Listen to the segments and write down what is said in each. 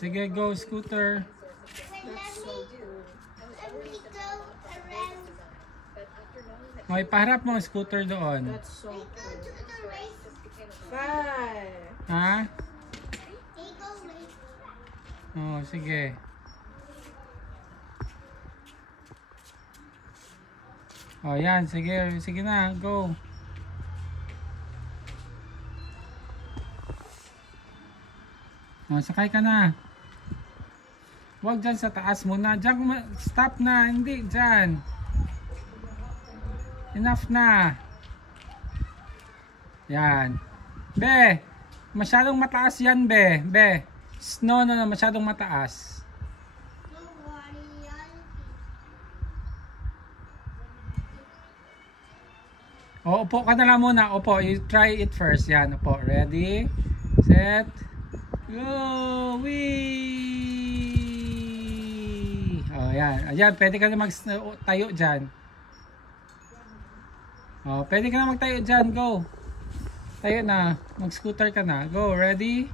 Sige, go scooter. O, ipaharap mo ang scooter doon. That's so cool. 5. Ha? Oh, sige. Oh, yan. Sige. Sige na. Go. Oh, sakay ka na. Huwag dyan sa taas muna. Diyan, stop na. Hindi, dyan. Enough na. Yan. Be, masyadong mataas yan, be. Be. No, masyadong mataas. O, upo ka na lang muna. Upo, you try it first. Yan, upo. Ready? Set. Go! Wee! O, yan. Ayan, pwede ka na magtayo dyan. O, pwede ka na magtayo dyan. Go! Tayo na. Mag-scooter ka na. Go, ready?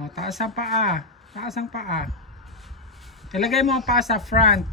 O, taas ang paa. Taas ang paa. Ilagay mo ang paa sa front.